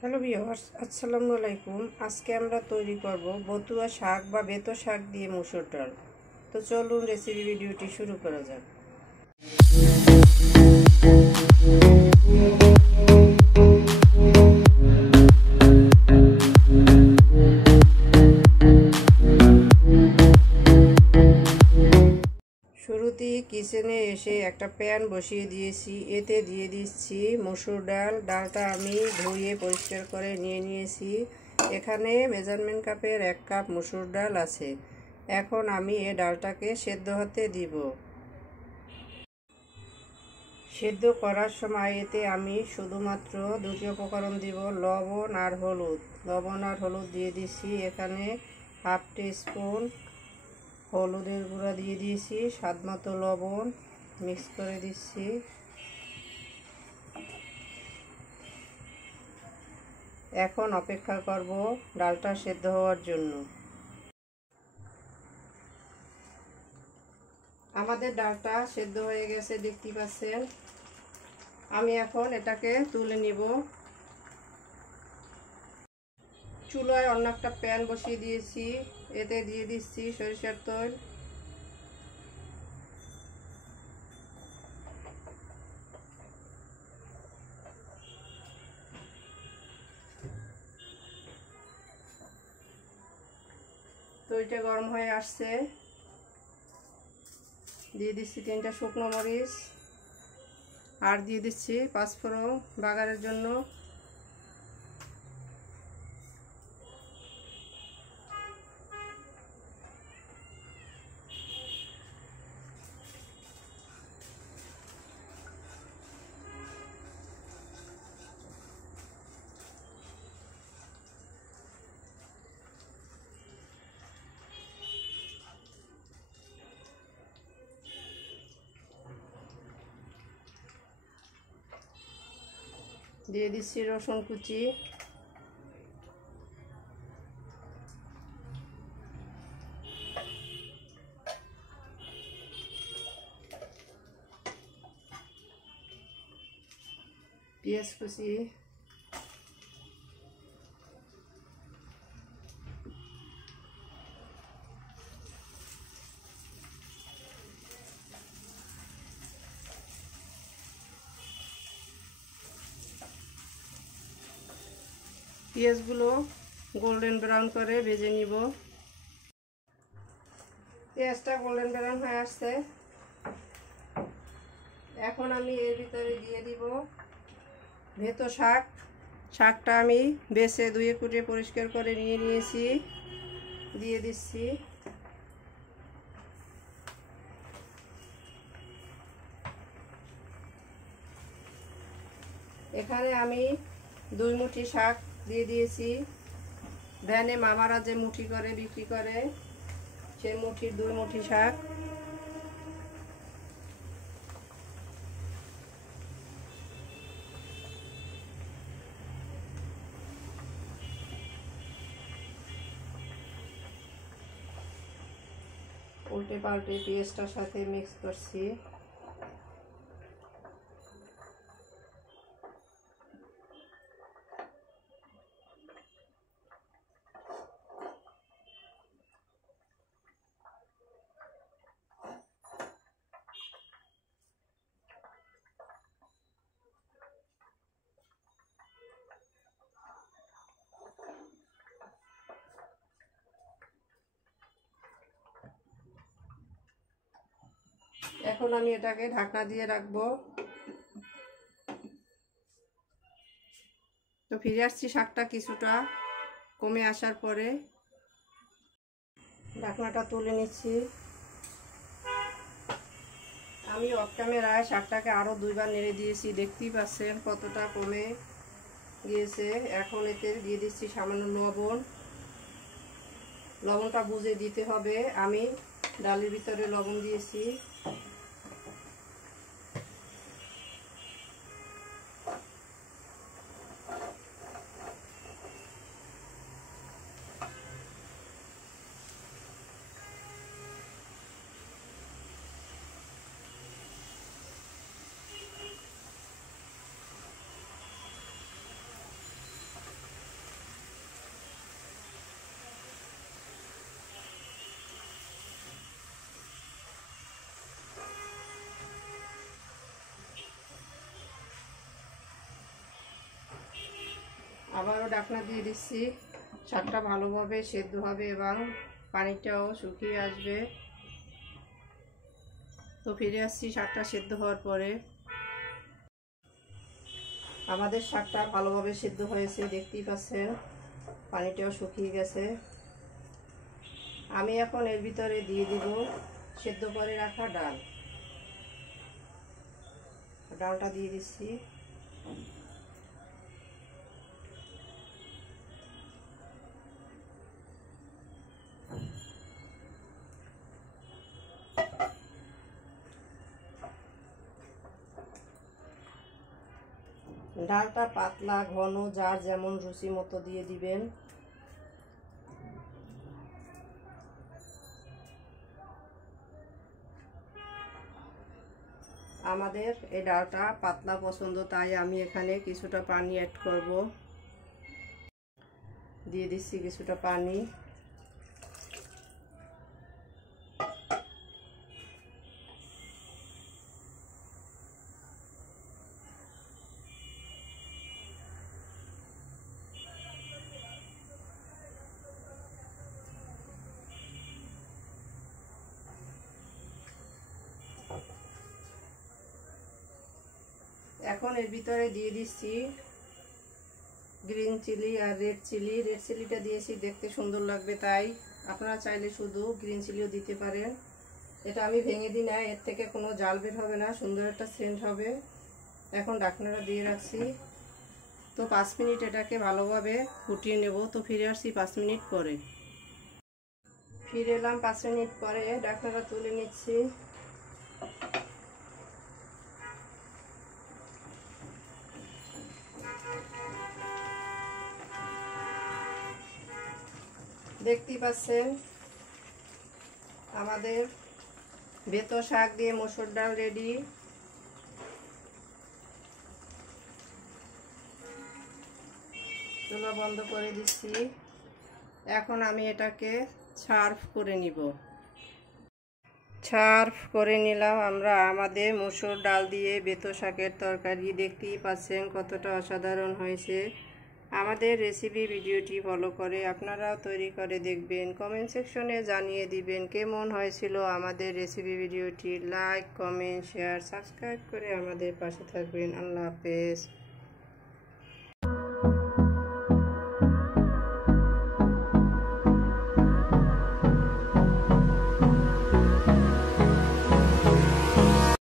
Hello viewers, আসসালামু আলাইকুম। আজকে আমরা তৈরি করব বতুয়া শাক বা বেতো শাক দিয়ে মসুর ডাল। তো চলুন রেসিপি ভিডিওটি শুরু করা যাক। শুরুতেই কিচেনে এসে একটা প্যান বসিয়ে দিয়েছি। এতে দিয়ে দিচ্ছি মসুর ডাল। ডালটা আমি ধুয়ে পরিষ্কার করে নিয়ে নিয়েছি। এখানে মেজারমেন্ট কাপের 1 কাপ মসুর ডাল আছে। এখন আমি এই ডালটাকে সেদ্ধ হতে দিব। সেদ্ধ করার সময় এতে আমি শুধুমাত্র দুটি উপকরণ দিব, লবণ আর হলুদ। লবণ আর হলুদ দিয়ে দিচ্ছি। এখানে হাফ টিস্পুন হলুদের গুঁড়া দিয়ে দিয়েছি, স্বাদমতো লবণ মিক্স করে দিচ্ছি। এখন অপেক্ষা করব ডালটা সেদ্ধ হওয়ার জন্য। আমাদের ডালটা সেদ্ধ হয়ে গেছে, দেখতে পাচ্ছেন। আমি এখন এটাকে তুলে নিব। চুলায় অন্য একটা প্যান বসিয়ে দিয়েছি। এতে দিয়ে দিচ্ছি সরিষার তেল। তেলটা গরম হয়ে আসছে। দিয়ে দিচ্ছি 3টা শুকনো মরিচ আর দিয়ে দিচ্ছি পাঁচফোড়ন বাগারের জন্য। দিয়ে দিচ্ছি রসুন কুচি। পেঁয়াজ কুচি। পেঁয়াজগুলো গোল্ডেন ব্রাউন করে ভেজে নিব। পেঁয়াজটা গোল্ডেন ব্রাউন হয়ে আসছে। এখন আমি এর ভিতরে দিয়ে দিব বেতো শাক। শাকটা আমি বেছে ধুয়ে কুটে পরিষ্কার করে নিয়ে নিয়েছি, দিয়ে দিচ্ছি। এখানে আমি 2 মুঠি শাক দিয়ে দিয়েছি। ভ্যানে মামারা যে মুঠি করে বিক্রি করে, সেই মুঠির 2 মুঠি শাক। উল্টে পাল্টে পেঁয়াজটার সাথে মিক্স করছি। এখন আমি এটাকে ঢাকনা দিয়ে রাখবো। তো ফিরে আসছি শাকটা কিছুটা কমে আসার পরে। ঢাকনাটা তুলে নিচ্ছি। আমি অফ ক্যামেরায় শাকটাকে আরও 2 বার নেড়ে দিয়েছি, দেখতেই পাচ্ছেন কতটা কমে গিয়েছে। এখন এতে দিয়ে দিচ্ছি সামান্য লবণ। লবণটা বুঝে দিতে হবে। আমি ডালের ভিতরে লবণ দিয়েছি। আবারও ঢাকনা দিয়ে দিচ্ছি। শাকটা ভালোভাবে সেদ্ধ হবে এবং পানিটাও শুকিয়ে আসবে। তো ফিরে আসছি শাকটা সেদ্ধ হওয়ার পরে। আমাদের শাকটা ভালোভাবে সেদ্ধ হয়েছে, দেখতেই পাচ্ছেন পানিটাও শুকিয়ে গেছে। আমি এখন এর ভিতরে দিয়ে দিব সেদ্ধ করে রাখা ডালটা দিয়ে দিচ্ছি। ডালটা পাতলা ঘন যার যেমন রুচি মতো দিয়ে দিবেন। আমাদের এই ডালটা পাতলা পছন্দ, তাই আমি এখানে কিছুটা পানি অ্যাড করব। দিয়ে দিচ্ছি কিছুটা পানি। এখন এর ভিতরে দিয়ে দিচ্ছি গ্রিন চিলি আর রেড চিলি। রেড চিলিটা দিয়েছি দেখতে সুন্দর লাগবে, তাই আপনারা চাইলে শুধু গ্রিন চিলিও দিতে পারেন। এটা আমি ভেঙে দিই না, এর থেকে কোনো জাল বের হবে না, সুন্দর একটা সেন্ট হবে। এখন ঢাকনাটা দিয়ে রাখছি। তো 5 মিনিট এটাকে ভালোভাবে ফুটিয়ে নেব। তো ফিরে আসছি 5 মিনিট পরে। ফিরে এলাম 5 মিনিট পরে, ঢাকনাটা তুলে নিচ্ছি। দেখতেই পাচ্ছেন আমাদের বেতো শাক দিয়ে মসুর ডাল রেডি। চুলা বন্ধ করে দিচ্ছি। এখন আমি এটাকে সার্ভ করে নিব। সার্ভ করে নিলাম আমরা আমাদের মসুর ডাল দিয়ে বেতো শাকের তরকারি। দেখতেই পাচ্ছেন কতটা অসাধারণ হয়েছে। আমাদের রেসিপি ভিডিওটি ফলো করে আপনারাও তৈরি করে দেখবেন। কমেন্ট সেকশনে জানিয়ে দিবেন কেমন হয়েছিল আমাদের রেসিপি ভিডিওটি। লাইক, কমেন্ট, শেয়ার, সাবস্ক্রাইব করে আমাদের পাশে থাকবেন। আল্লাহ হাফেজ।